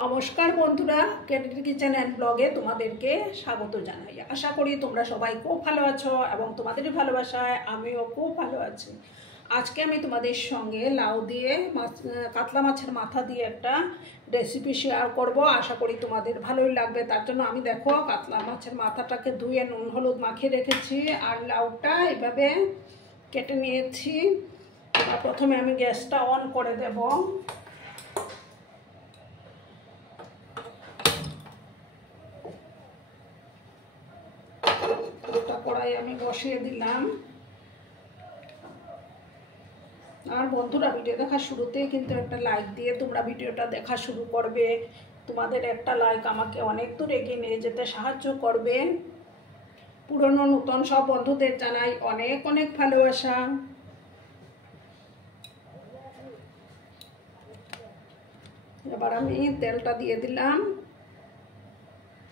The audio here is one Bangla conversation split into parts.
নমস্কার বন্ধুরা, ক্যান্ডিড কিচেন অ্যান্ড ব্লগে তোমাদেরকে স্বাগত জানাই। আশা করি তোমরা সবাই খুব ভালো আছো এবং তোমাদের ভালোবাসায় আমিও খুব ভালো আছি। আজকে আমি তোমাদের সঙ্গে লাউ দিয়ে কাতলা মাছের মাথা দিয়ে একটা রেসিপি শেয়ার করব। আশা করি তোমাদের ভালোই লাগবে। তার জন্য আমি দেখো কাতলা মাছের মাথাটাকে ধুয়ে নুন হলুদ মাখিয়ে রেখেছি আর লাউটা এভাবে কেটে নিয়েছি। প্রথমে আমি গ্যাসটা অন করে দেব। কড়াই আমি বসিয়ে দিলাম। আর বন্ধুরা, ভিডিও দেখার শুরুতেই কিন্তু একটা লাইক দিয়ে তোমরা ভিডিওটা দেখা শুরু করবে। তোমাদের একটা লাইক আমাকে অনেক দূর এগিয়ে নিয়ে যেতে সাহায্য করবে। পুরনো নতুন সব বন্ধুদের জানাই অনেক অনেক ভালোবাসা। এবার আমি তেলটা দিয়ে দিলাম।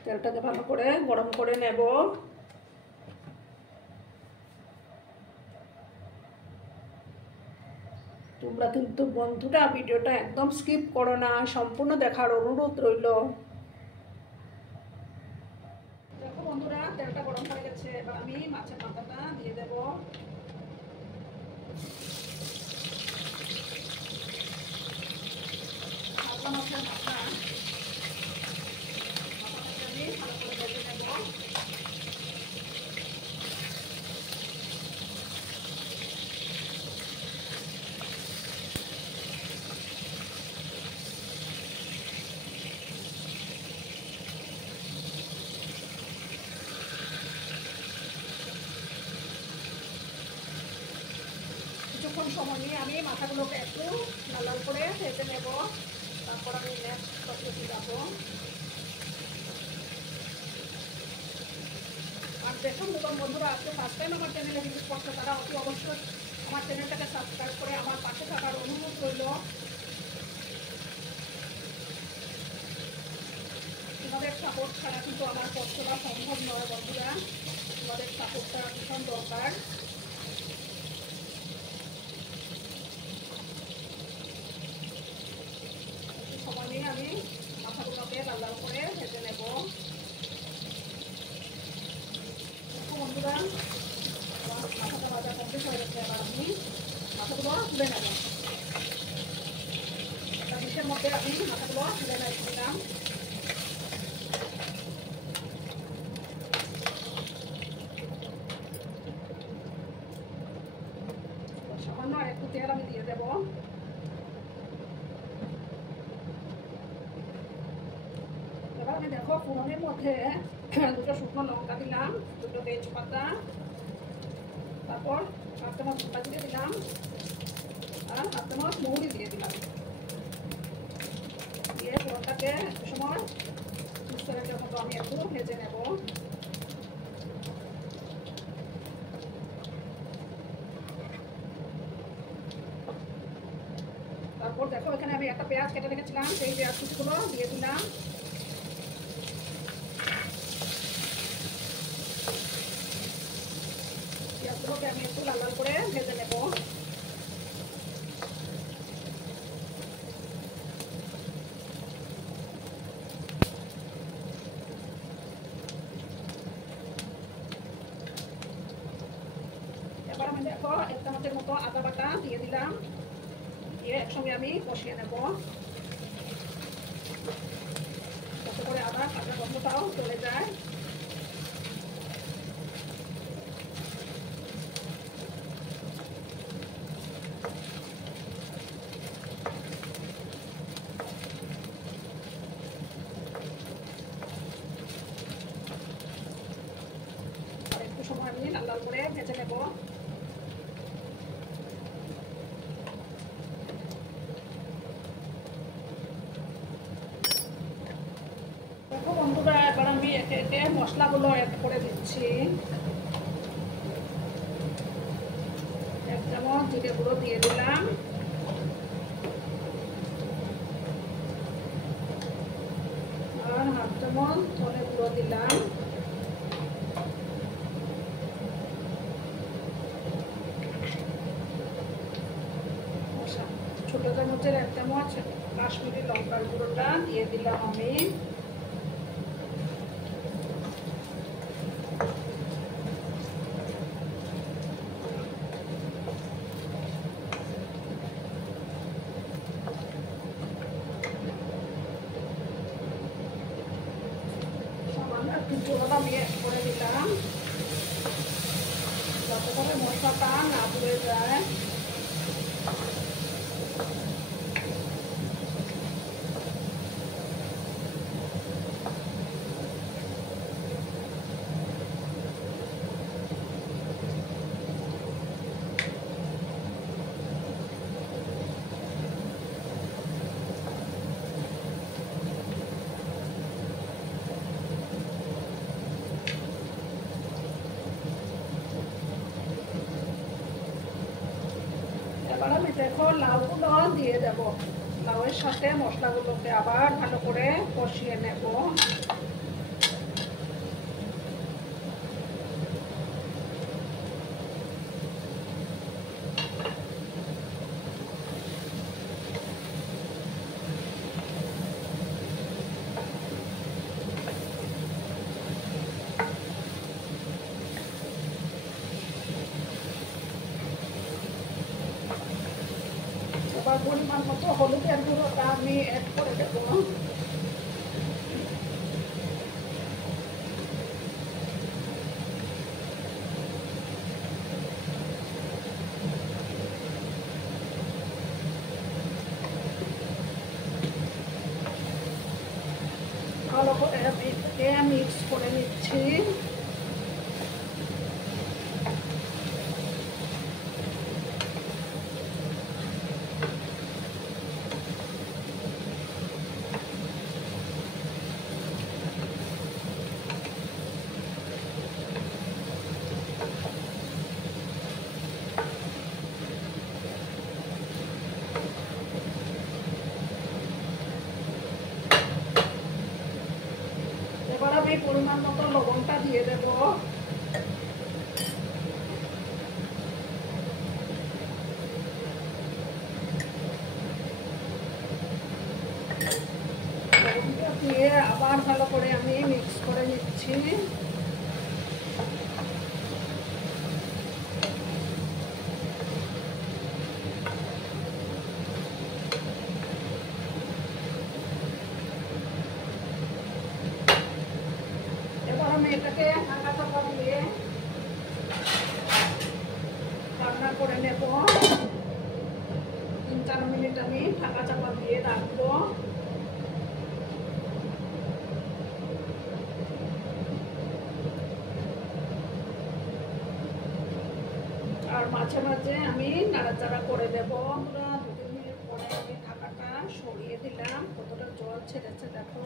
তেলটাকে ভালো করে গরম করে নেব। তোমরা কিন্তু বন্ধুরা ভিডিওটা একদম স্কিপ করো না, সম্পূর্ণ দেখার অনুরোধ রইল। দেখো বন্ধুরা, তেলটা গরম হয়ে গেছে। এবার আমি মাছের মাথাটা দিয়ে দেব। কাতলা মাছের মাথা আমি ভালো করে ভেজে নেব। কিছুক্ষণ সময় নিয়ে আমি মাথাগুলোকে একটু লাল লাল করে ভেজে নেব। তারপর আমি নেক্সট পদ্ধতি যাবো। আর দেখুন নতুন বন্ধুরা আজকে ফার্স্ট টাইম আমার চ্যানেলে ভিজিট করছে, তারা অতি অবশ্যই আমার চ্যানেলটাকে সাবস্ক্রাইব করে আমার পাশে থাকার অনুরোধ রইল। তোমাদের সাপোর্ট ছাড়া কিন্তু আমার পথ চলা সম্ভব নয় বন্ধুরা। তোমাদের সাপোর্টটা ভীষণ দরকার। সময় নিয়ে আমি মাথাগুলোকে লাল লাল করে ভেজে নেব। বন্ধুরা, মাথাটা ভাজা কমপ্লিট হয়ে গেছে। এবার আমি মাথাগুলো তুলে নেব। একটা ডিশের মধ্যে আমি মাথাগুলো তুলে নিলাম। সামান্য আর একটু তেল আমি দিয়ে দেব। এবার আমি দেখো ফোড়নের মধ্যে দুটো শুকনো লঙ্কা দিলাম, দুটো তেজপাতা, তারপর 1 চামচ গোটা জিরে দিলাম আর 1 চামচ মৌরি দিয়ে দিলাম। দিয়ে ফোড়নটাকে একটু সময় মিক্সারের মতো আমি একটু ভেজে নেব। তারপর দেখো এখানে আমি একটা পেঁয়াজ কেটে রেখেছিলাম, সেই পেঁয়াজ কুচিগুলো দিয়ে দিলাম। পেঁয়াজগুলোকে আমি একটু লাল লাল করে ভেজে নেব। এবার আমি দেখো 1 চামচের মতো আদা বাটা দিয়ে দিলাম। দিয়ে একসঙ্গে আমি কষিয়ে নেব যাতে করে আদা কাঁচা গন্ধটাও চলে যায়। আর একটু সময় আমি লাল লাল করে ভেজে নেব। দেখো বন্ধুরা, এবার আমি একে একে মশলাগুলো অ্যাড করে দিচ্ছি। 1 চামচ জিরে গুঁড়ো দিয়ে দিলাম। আর 1/2 চামচ ধনে গুঁড়ো দিলাম। ছোট চামচের 1 চামচ কাশ্মীরি লঙ্কার গুঁড়োটা দিয়ে দিলাম আমি। সামান্য একটু জল আমি অ্যাড করে দিলাম যাতে করে মশলাটা না পুড়ে যায়। এবার আমি দেখো লাউগুলো দিয়ে দেব। লাউয়ের সাথে মশলাগুলোকে আবার ভালো করে কষিয়ে নেব। এবার পরিমাণ মতো হলুদের গুঁড়োটা আমি অ্যাড করে দেবো। ভালো করে আমি এটাকে মিক্স করে নিচ্ছি। এবার আমি পরিমাণ মতো লবণটা দিয়ে দেব। লবণটা দিয়ে আবার ভালো করে আমি মিক্স করে নিচ্ছি। এবার আমি এটাকে ঢাকা চাপা দিয়ে রান্না করে নেব। 3-4 মিনিট আমি ঢাকা চাপা দিয়ে রাখবো। আর মাঝে মাঝে আমি নাড়াচাড়া করে দেব। 2-3 মিনিট পরে আমি ঢাকাটা সরিয়ে দিলাম। কতটা জল ছেড়েছে দেখো।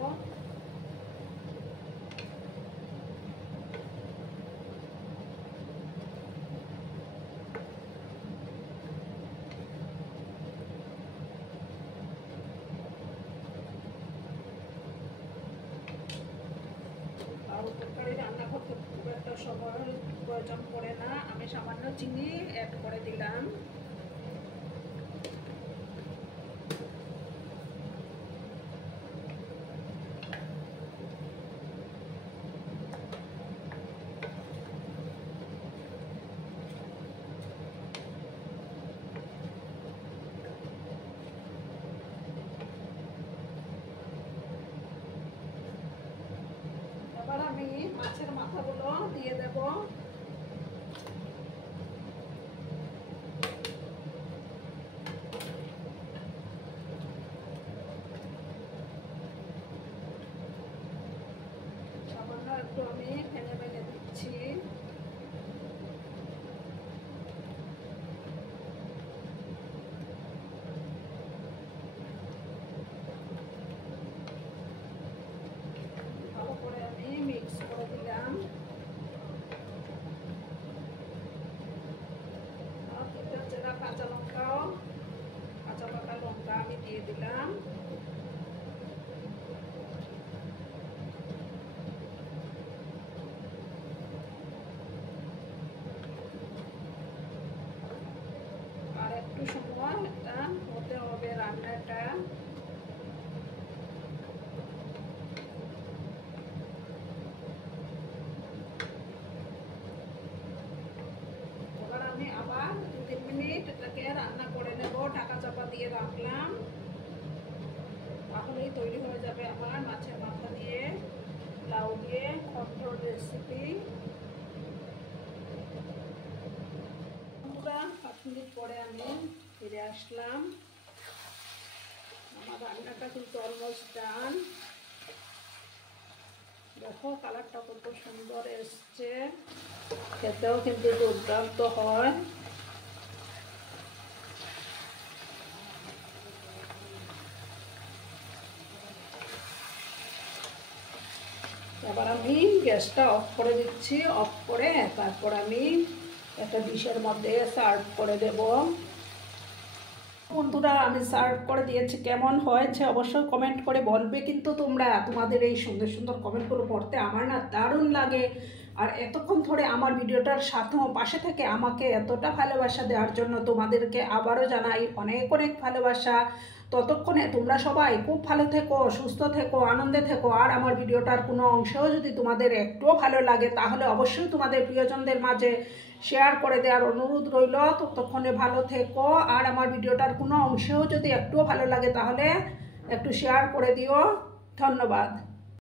তরকারি রান্না করতে খুব একটা সময়ের প্রয়োজন পড়ে না। আমি সামান্য চিনি অ্যাড করে দিলাম। এবার আমি মাছের মাথাগুলো দিয়ে দেব। সামান্য একটু আমি ফেলে ফেলে দিচ্ছি। ভালো করে আমি মিক্স করে দিলাম। কাঁচা পাকা লঙ্কা আমি দিয়ে দিলাম। আর একটু সময় এটা হতে হবে রান্নাটা। দিয়ে রাখলাম, তাহলেই তৈরি হয়ে যাবে আমার মাছের মাথা দিয়ে লাউ দিয়ে কঠোর রেসিপি। 5 মিনিট পরে আমি ফিরে আসলাম। আমার রান্নাটা কিন্তু অলমোস্ট ডান। দেখো কালারটা কত সুন্দর এসছে, খেতেও কিন্তু দুর্দান্ত হয়। এবার আমি গ্যাসটা অফ করে দিচ্ছি। অফ করে তারপর আমি একটা ডিশের মধ্যে সার্ভ করে দেব। বন্ধুরা আমি সার্ভ করে দিয়েছি, কেমন হয়েছে অবশ্যই কমেন্ট করে বলবে কিন্তু তোমরা। তোমাদের এই সুন্দর সুন্দর কমেন্টগুলো পড়তে আমার না দারুণ লাগে। আর এতক্ষণ ধরে আমার ভিডিওটার সাথেও পাশে থেকে আমাকে এতটা ভালোবাসা দেওয়ার জন্য তোমাদেরকে আবারও জানাই অনেক অনেক ভালোবাসা। ততক্ষণে তোমরা সবাই খুব ভালো থেকো, সুস্থ থেকো, আনন্দে থেকো। আর আমার ভিডিওটার কোনো অংশও যদি তোমাদের একটুও ভালো লাগে তাহলে অবশ্যই তোমাদের প্রিয়জনদের মাঝে শেয়ার করে দেওয়ার অনুরোধ রইল। ততক্ষণে ভালো থেকো। আর আমার ভিডিওটার কোনো অংশেও যদি একটুও ভালো লাগে তাহলে একটু শেয়ার করে দিও। ধন্যবাদ।